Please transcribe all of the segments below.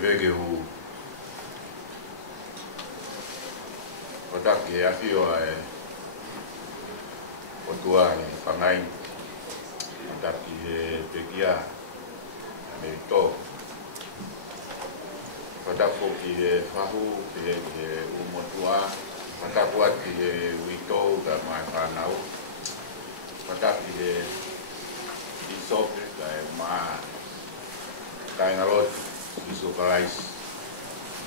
vege u Pataki e awhio o tua e whangai Pataki e pekia me tō Patako ki e whahu ki e umotua Patako ati e uitou ka mai whanau Pataki e isope ka e maa Kaingalot iso kalais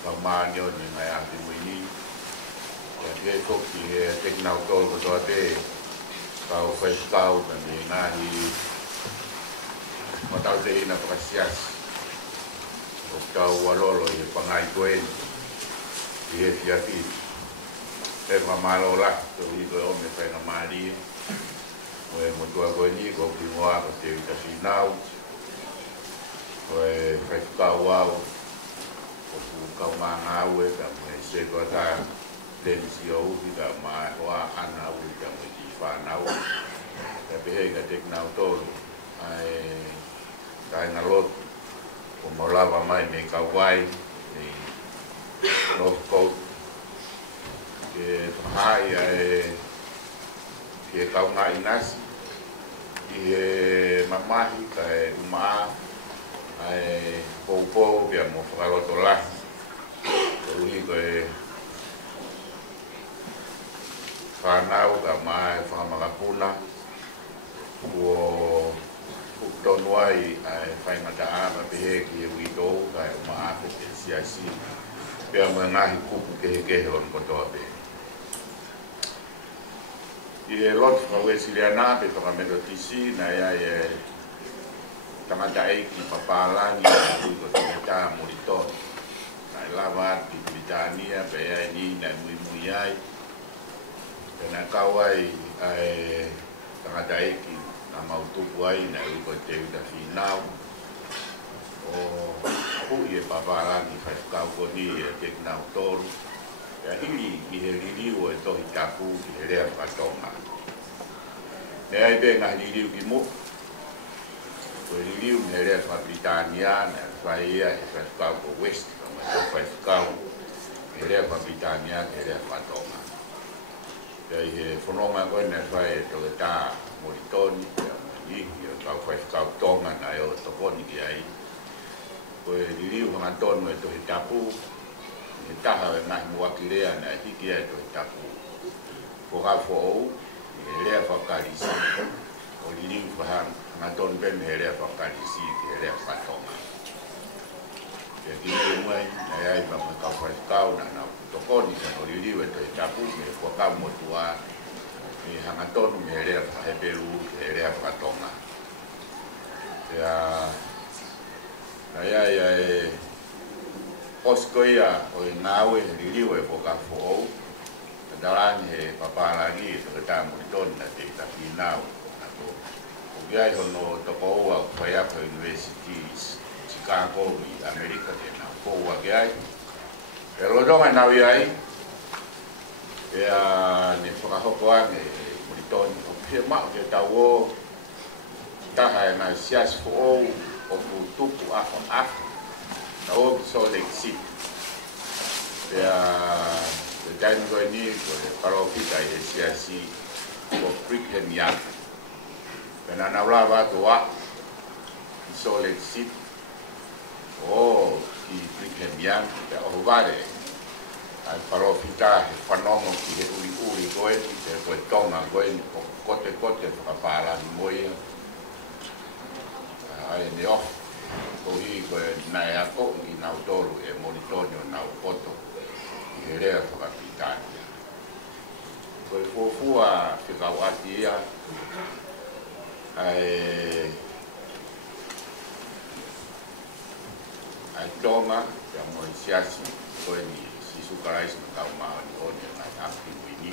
ka maa nio ni ngai api muini Ke koki e teknau tōl ko toa te kau whaikau ka me ngahi matau te ina pakasias o tau walolo i pangai koen i e fiafi e mamalo la to i koe ome whainga maari o e motua koe ni ko ki moa ko te wita whinau o e whaikau au o ku kau maa ngau e ka mwe se koa taa Tensi au kita mai hoa ana au kita mai di whanau. Tapi hei ka teknau tolu ai kai ngalot o maulawa mai me kawai ni North Coast ke hai ai ke kau ngai nasi i e mamahi ka e umaa ai pou pia mo whakaroto la ui ko e whanau ka mai whakamagapuna ua tonuai ai whaingata ama pehe ki e witou ka e umaape te siasi pia mo ngahi kupu kehe on kotoa pe i e lot whawesi leana pe whakameto tisi na ia e tangata eiki papalangi ui ko tangata moriton na i lava ati Britania pe ia e ni na mui ai Tena kawai ai tangata eki na mautupu ai na uko te uta whinau o hui e paparani whaifukau koni e teknau toru ia hili i he liliu e tohi tapu i he rea whatonga ne ai be ngah liliu ki mo o liliu me rea whapritania na whaia e whaifukau ko west kama to whaifukau e rea whapritania ke rea whatonga Ia he whanonga koe na whae to e tā moritoni, i kau whaifukau tonga na e o tokoni ki ai. Koe liriu hanga tonu e to he tapu, he taha e ngahi muakirea na hiki ai to he tapu. Ko ka whou, he rea whakarisi, o liriu hanga tonu ben he rea whakarisi ki he rea whatonga. Ia ki me mai, na ai ma me kau whaifukau na nau. Tokoni ka no liliu e to he tapu me whakau motua me hangatonu me rea whaheperu e rea whakatonga. Ia ia e poskoia o i ngāwe liliu e whakau whoou Darani he paparangi e to he tā moritoni na te whinau. O kiai hono toko ua Whaiapa University Chicago i Amerika te nā koua kiai Pero donga nau iai ea ne whakahoko ane moritoni o pia mao ke tau o taha e nai siasi fo o tupu afon afon na o so Lake City ea te taimi koe ni ko e parofika e siasi o Brigham Young pena na ulawa atu wa i so Lake City o ki Brigham Young te o vare ai parofita he whanongo ki he uri koe te koe tonga koe o kote whakapara ni moia ai ne off ko hi koe nai ako i nau toru e moritonio nau koto i he rea whakapitania koe fuafua whikau ati ia ai tonga ya mo siasi ko ni si sukarais na kau ma ni oni na api wini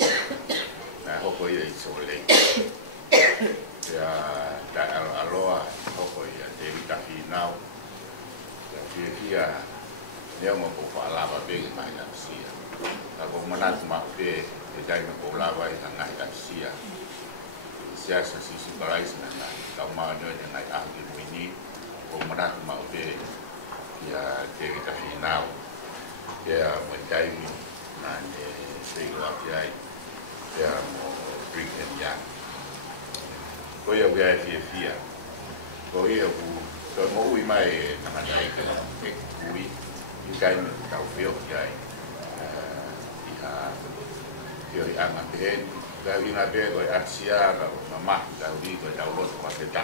na hoko ia i sole ya da aloa hoko ia te vita finau ya fia dia mo ko lava be mai na sia ta ko manat ma pe e dai ko lava i na na sia siasa si sukarais na kau ma ni na api wini ko manat ma pe kia te kita finau kia mencaimi nane sehingga kiai kia mo drink and yang ko ia fia ko ia ko mo ui mai na dai ke ui kai me tau fio kiai ia kia anga ben ga ina be ko aksia ga mama ga ui ko tau lo ko ta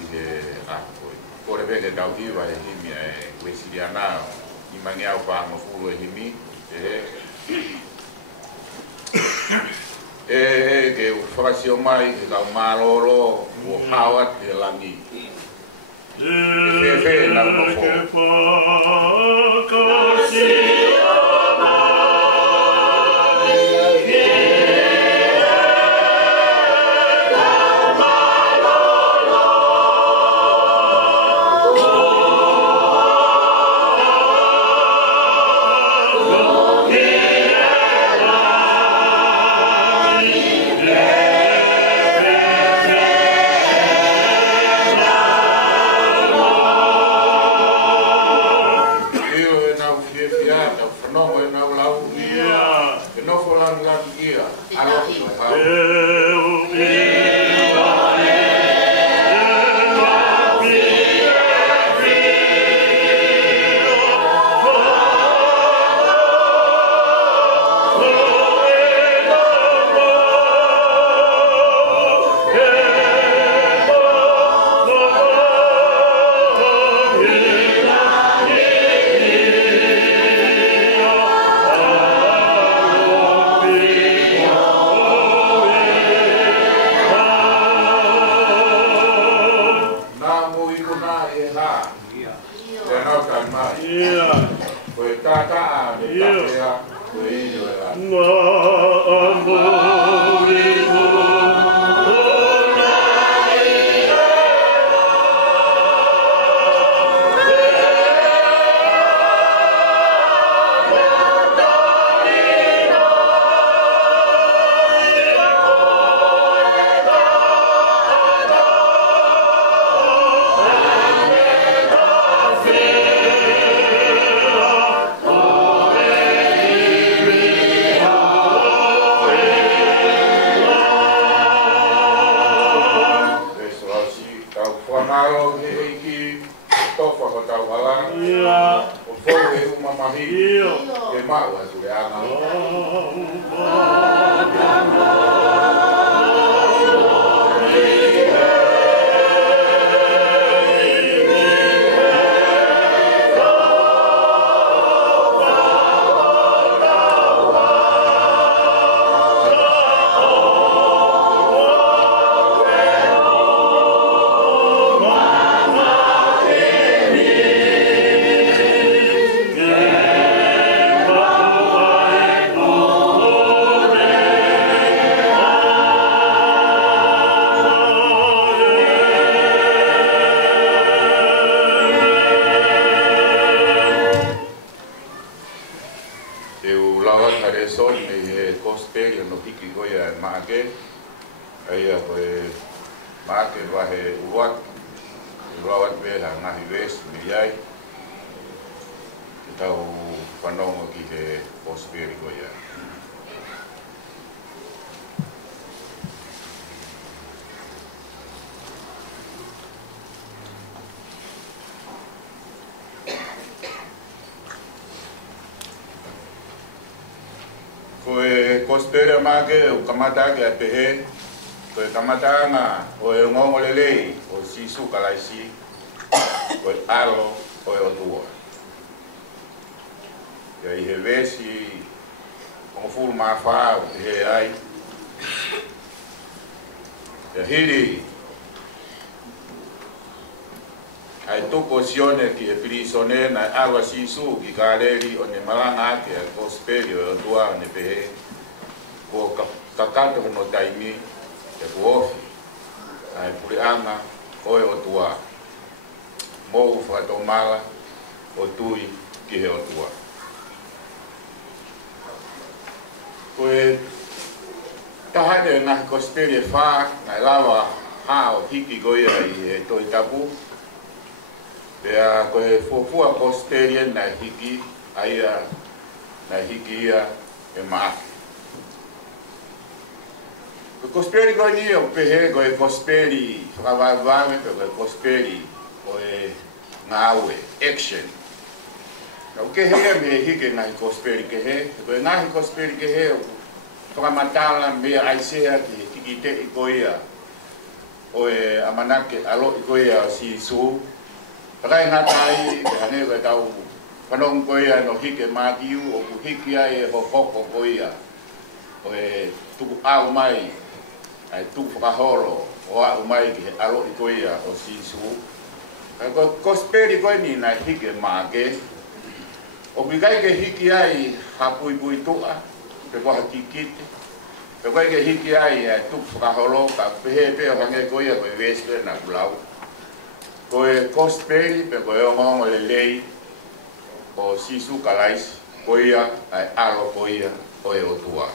ide ko le be tau ki va ni mi wesiliana i mangia pa mo fu e mi ke o frasio mai la maroro o hawa te langi fe na mo fo Kospera mage o kamata ke pehe ko kamata nga o ngongo lele o sisu kalaisi o alo o otua ya i hevesi o fulu mafa o he ai ya hili ai to posione ki e prisone na agua sisu ki kaleri o ne malanga ke kosperio o tua ne pehe ko kakato no taimi e ko ai pureanga o e otua mo fa to mala o tui ki he otua ko e tahade na kosperie fa na lava ha o hiki goia i to tapu Pea koe fuafua Gospeli na hiki aia na hiki ia e maaki. Koe Gospeli koe ni o pehe koe Gospeli whakawaiwange pe koe Gospeli koe ngāue, action. Nau ke hea me hike ngahi Gospeli ke he, koe ngahi Gospeli ke he whakamatala mea aisea ki tiki te i koea o e amanake alo i koea o si su. Pakai ngatai ke hane koe tau whanong koea no hike mātiu o ku hiki ai e hoko koea o e tuku au mai ai tuku whakahoro o au mai ki he alo i koea o si su. Koe Gospeli koe ni na hike māke o bikai ke hiki ai hapui pui tua pe koha kikite pe koe ke hiki ai tuku whakahoro ka pehe peo hange koea koe vespe na kulau koe Gospeli pe koe ongongo le lei o sisu kalaisi koea ai alo koea o e otua.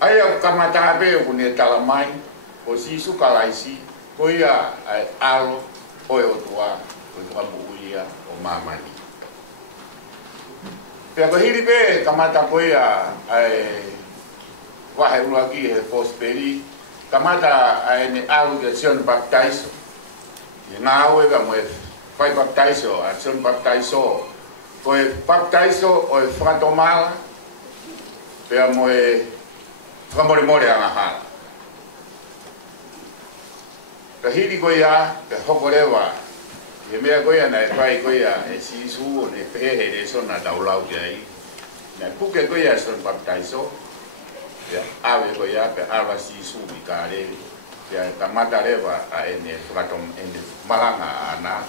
Ai au kamata pe o kune tala mai o sisu kalaisi koea ai alo o e otua o e tukabuuia o mamani. Pea ko hiri pe kamata koea ai wahe uaki he Gospeli kamata ai ne alu ke Sion Baptaiso. E ngā aue ka moe whai baptaiso, a Sion Baptaiso. Koe baptaiso o e whakatomala, pea moe whakamore anga hala. Ka hiri koe a, ka hoko rewa, e mea koe a na e whai koe a e sisu o ne pehe re sona daulau ki ai. Na puke koe a Sion Baptaiso, pea awe koe a, pea awa sisu i ka rewi. Pea ka mata rewa a ene whakatom ene malanga ana.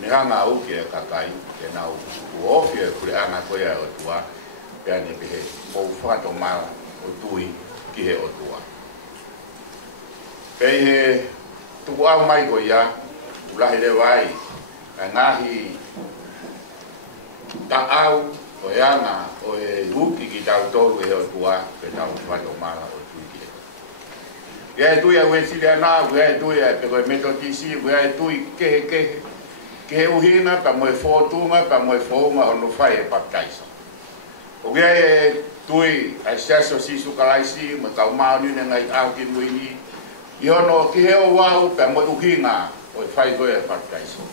Ni hanga au ke kakai ke nau uofi e kure anga koea o tua pea ne pehe o whakato mala o tui ki he o tua. Pei he tuku au mai ko ia ulahi le wai a ngahi ta au o e anga o e luki ki tau toru e o tua pe tau whakato mala o tui ki he. Ia e tui a wesile ana, ia e tui a pe koe metotisi, ia e tui kehe ke he uhina, pa moe whotunga, pa moe whounga hono whai e baptaiso. O kia e tui a siaso sisu kalaisi, mo tau mauni ne ngai au ki muini, i hono ki he o wau, pa moe uhina o e whai koe e baptaiso.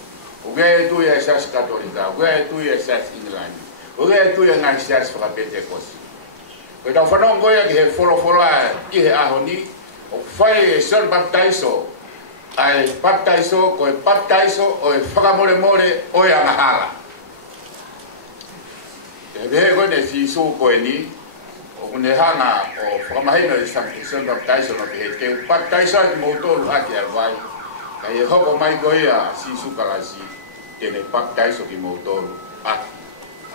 O kia e tui a siaso katolika, o kia e tui a siaso England, o kia e tui a ngai siaso whakapete kosi. Koe tau whanong koe ki he wholofola i he ahoni, o whai e Sion Baptaiso, ai baptaiso koe baptaiso o e whakamore o e angahala. E vehe koe ne sisu koe ni, o kune hanga o whakamahino i Sion Baptaiso no pehe te baptaiso ati moutolu haki alwai. Ka e hoko mai koe a sisu kalasi, tene baptaiso ki moutolu haki,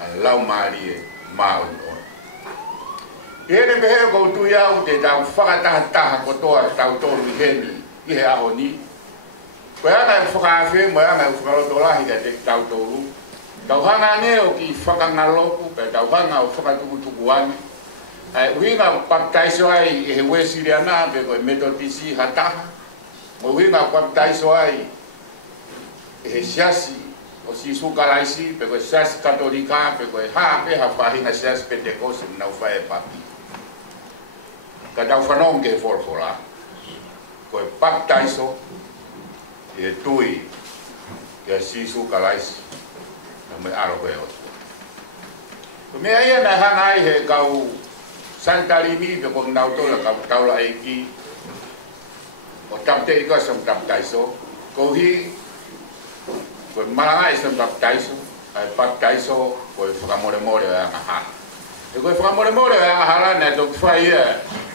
a lau maari e maa on. Pere pehe kou tui au te tau whakataha kotoa tau tolu i heni, i he aho ni. Koe anga e whakawhi, moe anga e whakarotolahi ka te tau tolu. Tau hanga ne o ki whakangalopu, pe tau hanga o whakatukutuku ane. Uhinga baptaiso ai e he wesiri ana, pe koe metotisi hataha. Mo uhinga baptaiso ai e he siasi o sisu kalaisi, pe koe siasi katolika, pe koe hape hawhahinga siasi pentekosi mnau whae papi. Ka tau whanong ke wholwhola. Koe baptaiso e tui ke sisu kalaisi na me aro koe otu. Ko mea ia na hanga ai he kau Santarini pe kong nautola kau taula eiki o tamte iko som baptaiso ko hi ko malanga i som baptaiso ai baptaiso ko whakamore o anga hala. E ko whakamore o anga hala na tok whai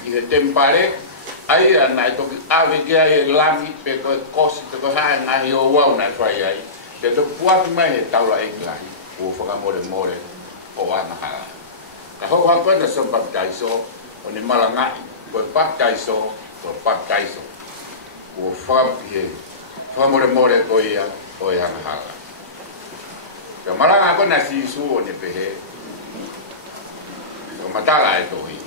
i he tempare ai na to ave que ai lami pe ko kosi pe ko ha na i o wa na fai ai te to puati mai he taula e klai o whakamore o anga hala. Ka ho ha ko na so baptaiso o ni malanga ko baptaiso o whakamore ko ia o anga hala. Ka malanga ko na si su o ni pehe ko matala e tohi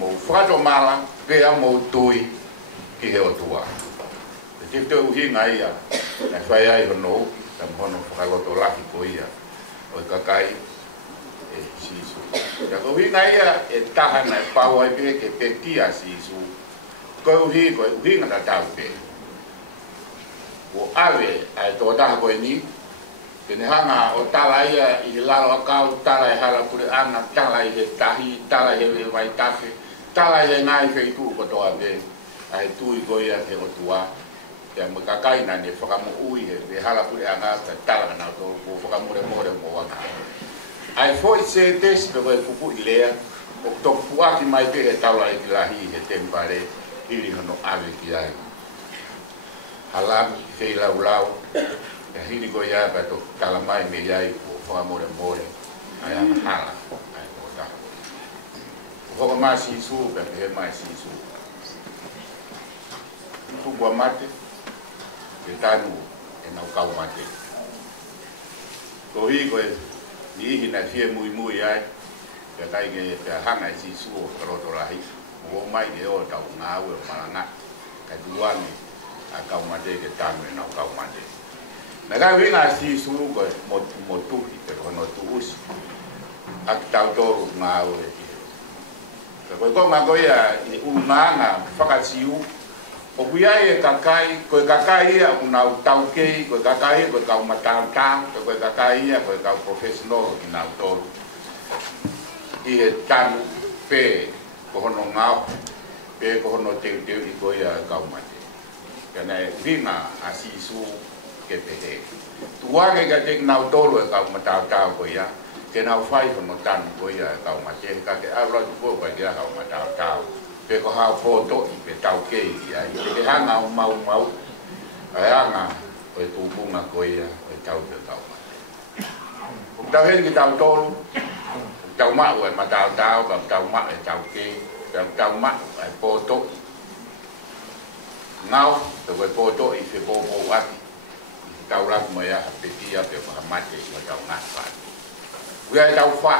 mo whakato mala, pea mo tui ki he o tua. Te te uhinga ia, na fai ai hono ta mono whakaloto lahi ko ia o i kakai e sisu. Ka ko hinga ia e tahana e pau ai pe ke pe kia sisu. Ko uhi nga ta tau pe. O awe ai tō taha koe ni, ke ne hanga o tala ia i lalo akau, tala e hala kure ana, tala i he tahi, tala i he wai tafe, tala i he ngai whaitu ko toa pe, ai tui ko ia ke o tua. Ia me kakaina ne whakamu ui he hala kure ana, tala na tō ko whakamure more mo waka. Ai foi se tesi pe koe pupu i lea, o tō puaki mai pe he taula i ki lahi he tempare, hiri hono awe ki ai. Halam fei lau lau, e hiri ko ia pa to kalamai me iai ko whakamore more, ai ana hala, ai ko taha. Ko hoka maa sisu, pe he mai sisu. Tugua mate, ke tanu e nau kau mate. Ko hi ko e ihi na fie mui mui ai, pe kai ke pe hanga i sisu o karoto lahi. O mai ke o tau ngāwe o maranga, ka duane, a kau mate ke tanu e nau kau mate. Na kai winga sisu ko mo tuhi, pe kono tuusi, a ki tau toru ngāwe e ki. Koe konga koe i unanga whakasiu, o kuiai e kakai, koe kakai ia unau tau kei, koe kakai koe kau matau tau, koe kakai ia koe kau professional ki nau toru. I he tanu pe ko hono ngau, pe ko hono teu i koe ia kau mate. Kena e vinga a sisu ke pehe. Tuange ka te nau toru e kau matau tau koe ia, ke nau whai hono tanu koe ia kau mate, ka ke aula tu koe koe ia kau matau tau. Pe ko hao poto i pe tau kei i ai. Pe hanga o mau mau. Ai anga o e tūpunga koe ia o e tau pe kau mate. O tau heri ki tau tolu. O tau mau e matau tau. O tau mau e tau kei. O tau mau e poto i. Ngau pe koe poto i pe popo waki. I tau laku mo ia pe tia pe maha mate i o tau ngāwha. Ua e tau wha.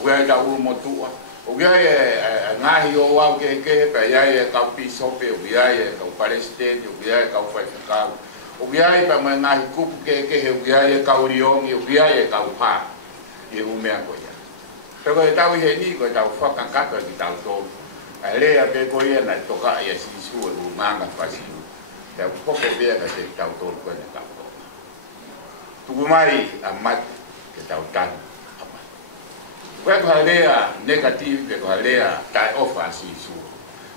Ua e tau umo tua. O iai e ngahi o wau ke pe iai e kau pisope, o iai e kau parestene, o iai e kau whaifakau. O iai pa mai ngahi kupu ke o iai e kau riongi, o iai e kau pā. I umea ko ia. Pero e tau i he ni, ko e tau whakakato ki tau tōru. A lea pe ko ia na toka i a sisu e umanga whasiu. Te au poko bea ka te tau tōru koe na tau tōru. Tuku mai a mati ke tau tanu. Koe ko halea negative, ke ko halea tai ofa sisu.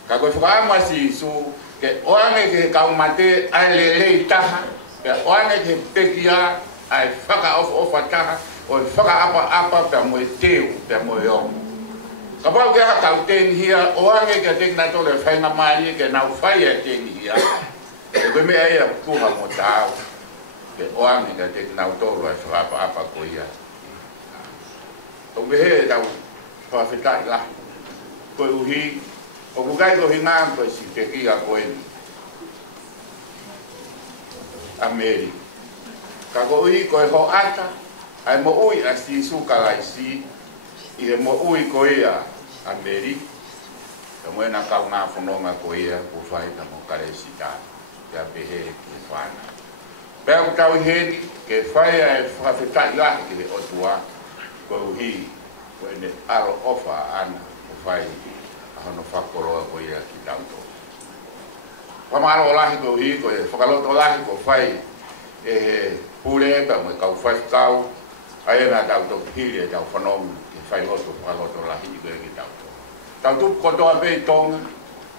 Ka koe whakaama sisu, ke oange ke kau mate ai lelei taha, ke oange ke pekia ai whaka ofa taha, o whaka apa pe moe teu, pe moe omu. Ka pau ke ha kau teni hia, oange ke tekna tole whainga maari, ke nau whai e teni hia. Ke koe mea ia kuha mo tau, ke oange ke tekna tolo ai whaka apa ko ia. O mehe tau whawhetai la. Koe uhi, o kukai ko hingaan koe si te kia koe ni. Ameri. Ka ko uhi koe ho ata, ai mo ui a sisu kalaisi, i he mo ui koe a Ameri. Ka moe na kau ngā whanonga koe a, ko whai ta mo karesi tā, kia pehe ki whana. Pea ku tau heni, ke whai a whawhetai la ki he otua, ko uhi ko ene aro ofa ana ko whai a hono whakoroa ko ia ki tauto. Whamaro o lahi ko uhi ko e whakaloto lahi ko whai e pule pa mo kau whai kau a ena tauto hiri e tau whanong ke whai loto whakaloto lahi ko e ki tauto. Tautu ko toa pei tonga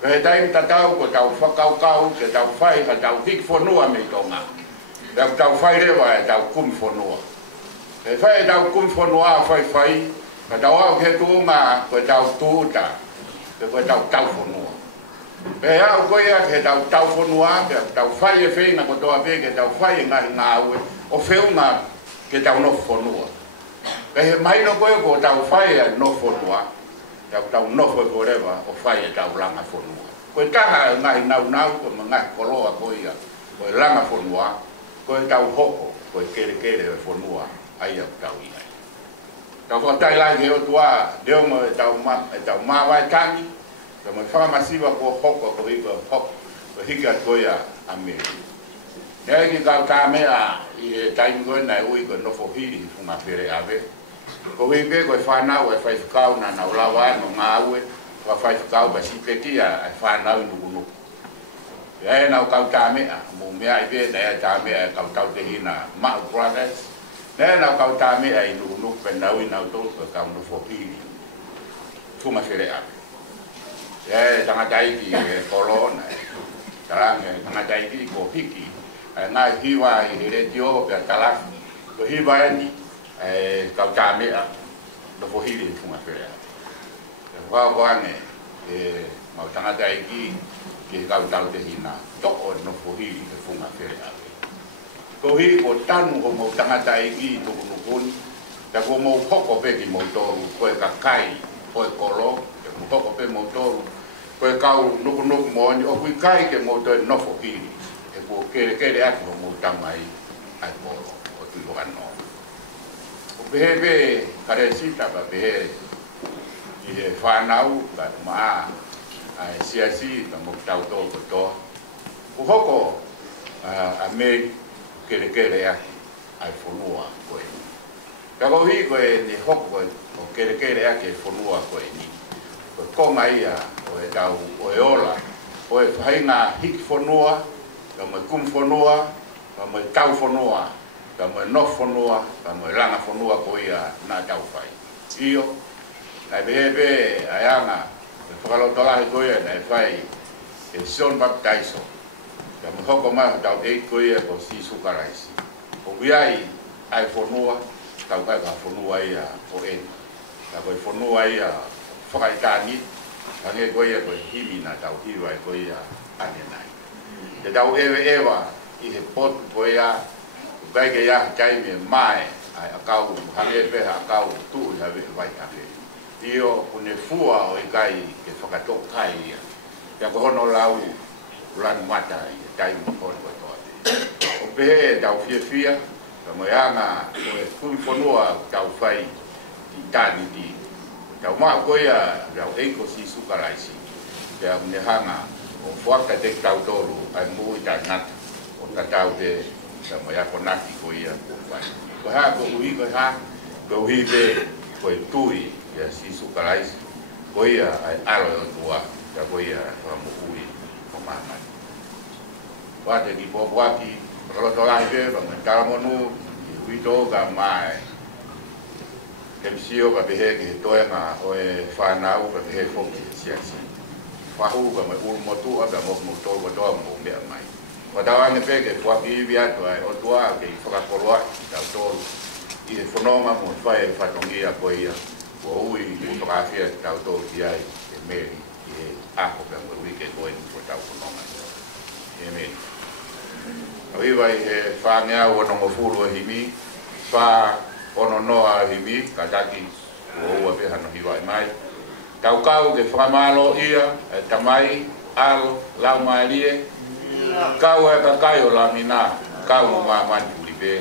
ko he taimi tatau ko tau whakau kau ke tau whai ka tau hik whanua mei tonga. Tau whai rewa e tau kum whanua. E whai tau kumwhanua whai, ka tau au ke tuunga koe tau tūta, ke koe tau whanua. E au koe a ke tau whanua, ke tau whai e whaina ko toa pe, ke tau whai e ngahi ngā ue, o whiunga ke tau no whanua. E he maino koe ko tau whai e no whanua, tau no whanua rewa, o whai e tau langa whanua. Koe taha ngahi nau, ko ngahi koloa koe ia, koe langa whanua, koe tau hoko, koe kere e whanua. Ai au tau i ai. Tau whatai lai ke o tua, deo mo e tau mawai tangi, ka mo whamasiwa ko hoko ko hiko hoko, ko hika koia a meri. Nea ki kau tā mea i e taimi koe nai ui koe nofo hiri funga pere ave. Ko hipe koe whanau e whaifukau na nau lawa no ngā ue, wa whaifukau ba sipetia e whanau nukunuku. E nau kau tā mea, mo mea i pe nea tā mea e kau tau te hina Mau Brothers. Nea nau kau tā mea i nukunuku pe nau i nau tolu koe kau nofo hiri funga pere ave. E tangatai ki e korona, tarange tangatai ki ko hiki. Ngā hiwa i here tio pe talafu, ko hiwa eni kau tā mea no pohiri i funga where. Whao koane mau tangata iki ki kau tau te hina toko no pohiri i funga where. Ko hi ko tanu ho mau tangata iki i tuku nukuni, ta ko mau poko pe ki mau toru, koe kakai, koe kolo, mau poko pe mau toru, koe kau nuku moani, o kui kai ke mau toru no pohiri. Ko kere atu mo tamai ai polo o tu lo ano o bebe kare sita ba be i he whanau ka ma ai siasi ka mo tau to ko to o hoko a me kere ai fonua ko e ka go hi ko e ni hoko o kere ake fonua ko e ni ko mai a o e tau o e ola o e whainga hik fonua ka mai kum fonua, ka mai tau fonua, ka mai no fonua, ka mai langa fonua ko ia na tau fai. Io, nai bebe ayanga, e whakalotolahi ko ia nai fai e Son Baptaiso. Ka mai hoko mai tau e ko ia ko si sukaraisi. O biai ai fonua, tau kai ka fonua ia o eni. Ka kai fonua ia whakaitani, ka nge ko ia ko himi na tau hiwa ko ia ane nai. Te tau ewa i he potu po ea, kai ke ia kai me mai ai akau hange peha akau tu i hawe vai ake. Io une fua o i kai ke whakatok kai ia. Te ako hono lau ulan mata i kai mo kono koe toate. O pehe tau fia, ka moianga o e kumi whanua tau whai i tani ti. Tau maa koe a rau eiko si sukaraisi. Te a mune hanga o whaka te tau toru ai mui ta ngata o ta tau te ta mai ako naki ko ia ko whai. Ko haa ko ui ko haa, ko ui pe ko e tui ia si sukaraisi ko ia ai aro o tua ta ko ia wa mu ui o mamai. Wate ki po waki, pakalotorahi pe, pangantaramonu, i ui to ka mai MCO ka pehe ki he toenga o e whanau ka pehe foki siasi. Fahu ka mai ulu motu a ka mo tolu kotoa mo mea mai. Watawange pe ke waki iwi atu ai o tua ke i whakakoroa i tau tolu. I he whanonga mo whae whatongi a koe ia. Ko ui i whakawhia ki tau tolu ki ai e meri i he ako ka mo wike koe ni ko tau whanonga. E meri. Au iwa i he whangea ono mo furu a himi. Wha ono noa a himi ka taki o ua pe hano hiwa i mai. Tau kau ke whakamalo ia, e tamai, alo, lau maalie, kau e kakai o la mina, kau mo maa mani uri pe.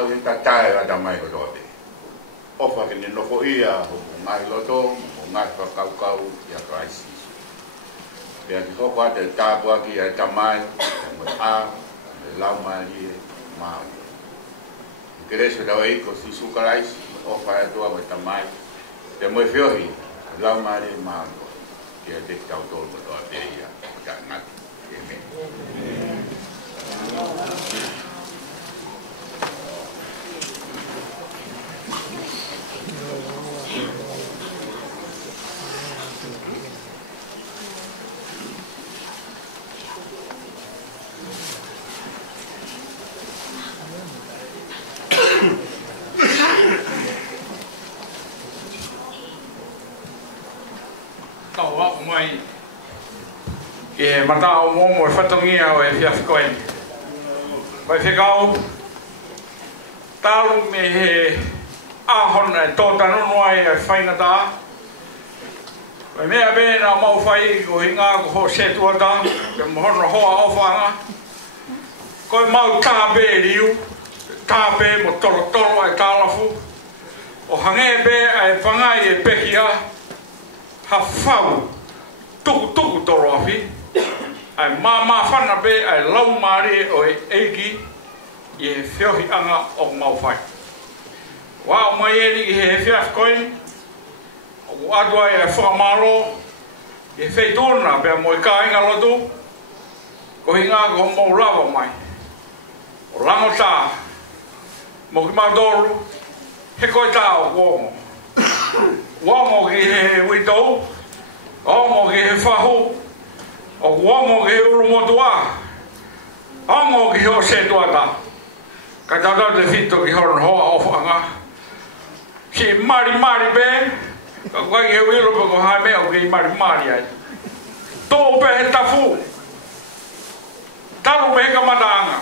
o i tatai a da mai o lote. O fa ke no fo ia o ngai loto, o ngai whakaukau i a kraisi. Pea ki hoko a te tāpua ki a tamai, mo a, me lau maari e maa. Ke reso da wei ko si sukaraisi, o fa e tua mo tamai, te mo fiohi, lau maari e maa. Ki a te tau tōru mo toa te ia, ka ngati. Amen. Ke matao momo e whatongia o e whiawhikoe. Koe whikau, tālu me he āhona e tōta nono ai e whaingatā. Koe mea bēna mau whai ko hinga ko ho setuata, ke mohono hoa ofanga. Koe mau tāpē riu, tāpē mo toro toro e tālafu. O hange bē e whangai e pekia, ha whau, tuku toro afi. Ai mama whana be ai lau maare o e eiki i he whiohi anga o mau whai. Wā o mai eri i he whiawhikoe, o atua i e whakamaro, i he wheitona pia mo i ka inga lotu, ko hinga ko mau lava mai. O lango tā, mo ki madoru, he koe tā o wongo. Wongo ki he witou, ongo ki he whahu, o wongo ke uru motua, ongo ki ho se tuata, ka tatau te whito ki horon hoa ofanga. Si mari be, ka koe ki he wiro pe ko hae mea o ki mari ai. Tō pe he tafu, talu pe he ka mataanga.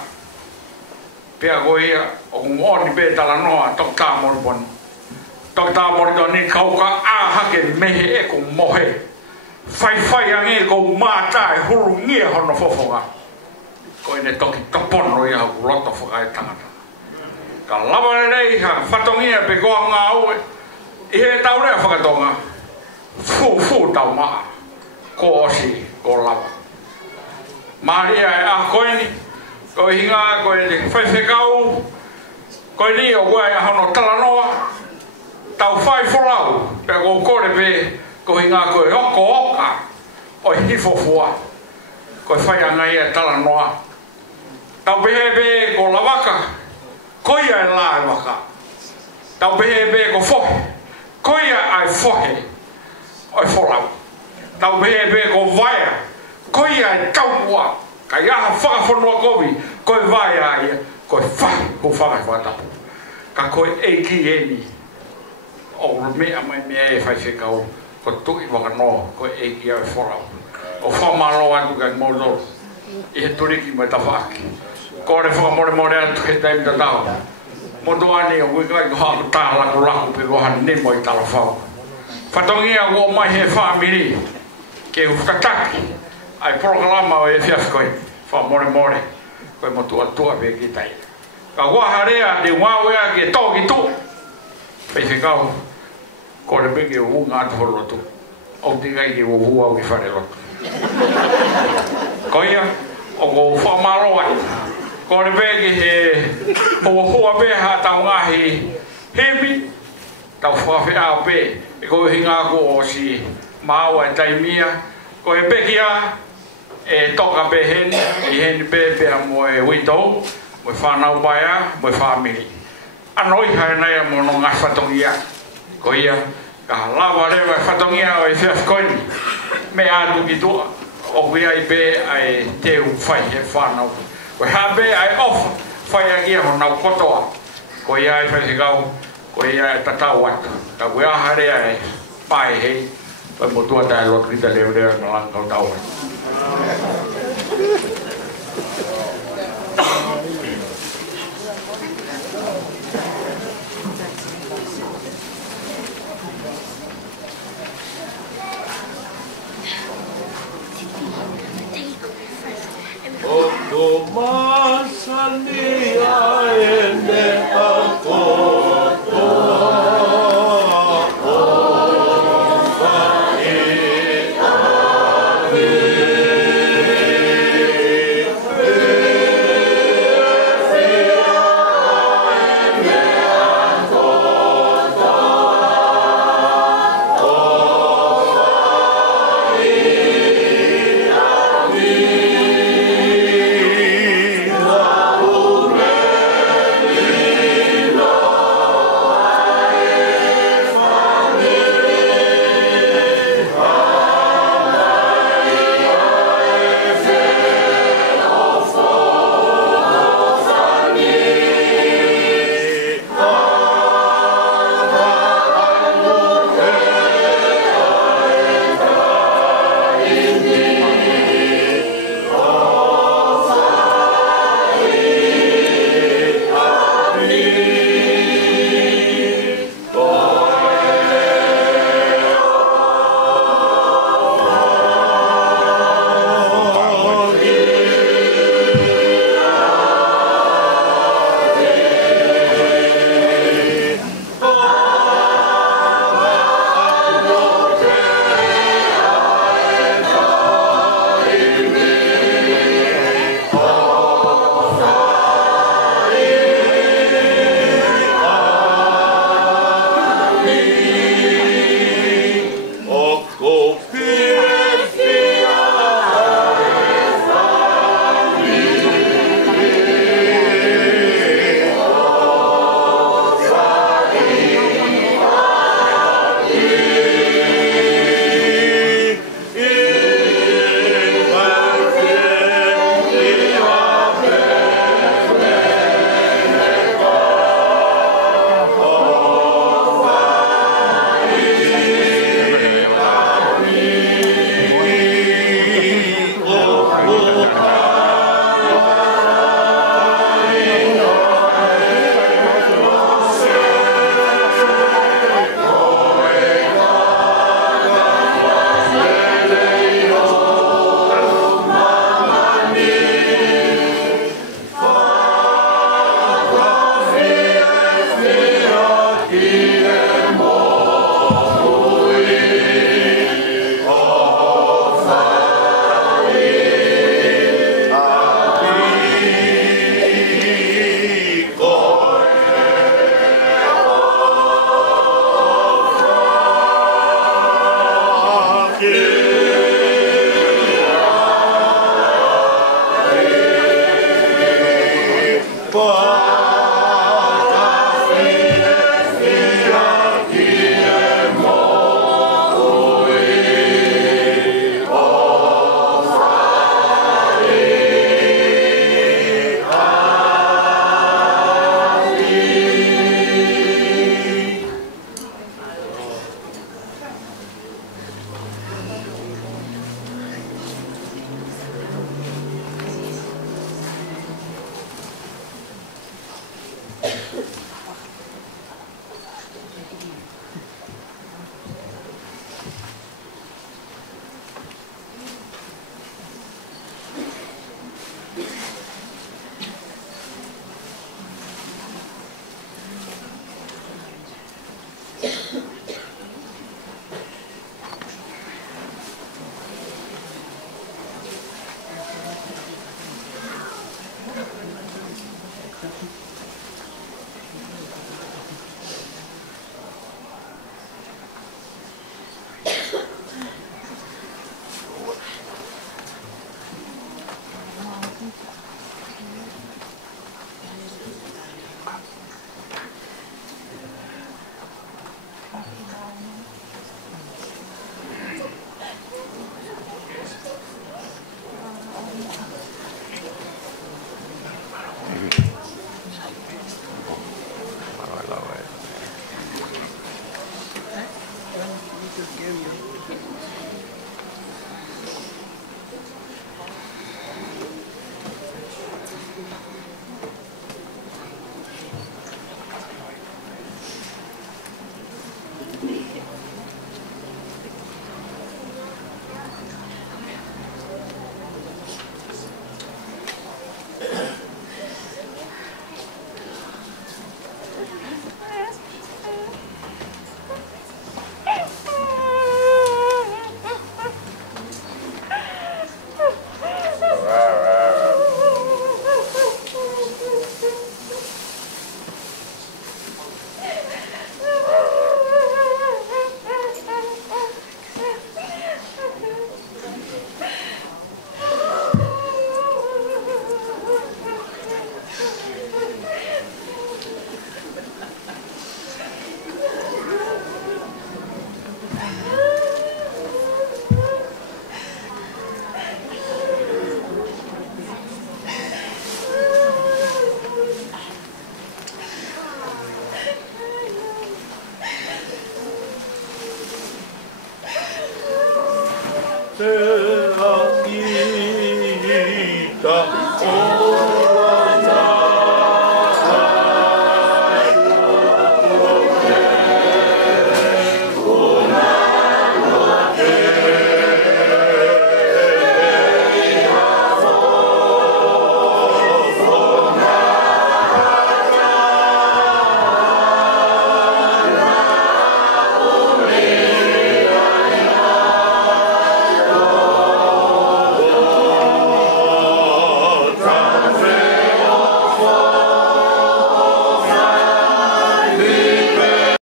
Pea koe ia, o kumoni pe tala noa, tok tā mori poni. Tok tā mori toni kauka āhake mehe e ko mohe. Whai ange ko mātai huru ngia hono fofonga. Ko ine toki topono ia haku loto whakai tangata. Ka lawa rei ha whatongia pe koa ngā ue. I he tau rea whakatonga. Fu tau maa. Ko osi, ko lawa. Maria e a koeni. Ko hinga, ko e te whaiwhekau. Ko ni o koe a hono talanoa. Tau whai wholau. Pea ko kore pe ko hinga ko e oko oka o hifo fua ko whai anga ia tala noa tau behebe ko lawaka ko ia e la e waka tau behebe ko fohe ko ia ai fohe o e folau tau behebe ko vaya ko ia e kaupua ka iaha whakafonua kovi ko e vaya ia ko e whahi ko whakai whatapu ka ko e eiki eni o mea mai mea e whai whikau ko tui waka no, ko e ki au e whorau. O whamalo atu kai mōlo, i he turiki mai tawhaki. Ko re whakamore atu he taimi ta tau. Moto ani o kui kai ko haku tā laku pe kohan nemo i tala whau. Whatongia ko mai he whamiri, ke ufkataki, ai proklama o e whiawhikoe, whamore, koe motu atua pe ki tai. Ka waharea te wawea ke tōki tu, pei whikau, ko re peke o unga atu holotu. O tikai ke o hua o ki whare lotu. Ko ia, o ko whamaro ai. Ko re peke he o hua peha tau ngahi hebi. Tau whawhi ao pe. E ko hinga ko o si maaua e taimia. Ko he peke a e toka pe heni. E heni pe pea mo e witou. Mo e whanau baia, mo e whamiri. Anoi hae nei mo no ngai whatongia. Ko ia, ka lawa rewa whatongia o e whiawhikoini. Me atu ki tua, o kui ai be ai teu whai e whanau. Ko hea be ai ofa, whai a kia ho nau kotoa. Ko ia ai whaihikau, ko ia e tatau atu. Ka kui ahare ai pai hei, pai motua tai lot kita leo na langkau tau. Tomás Amen. kita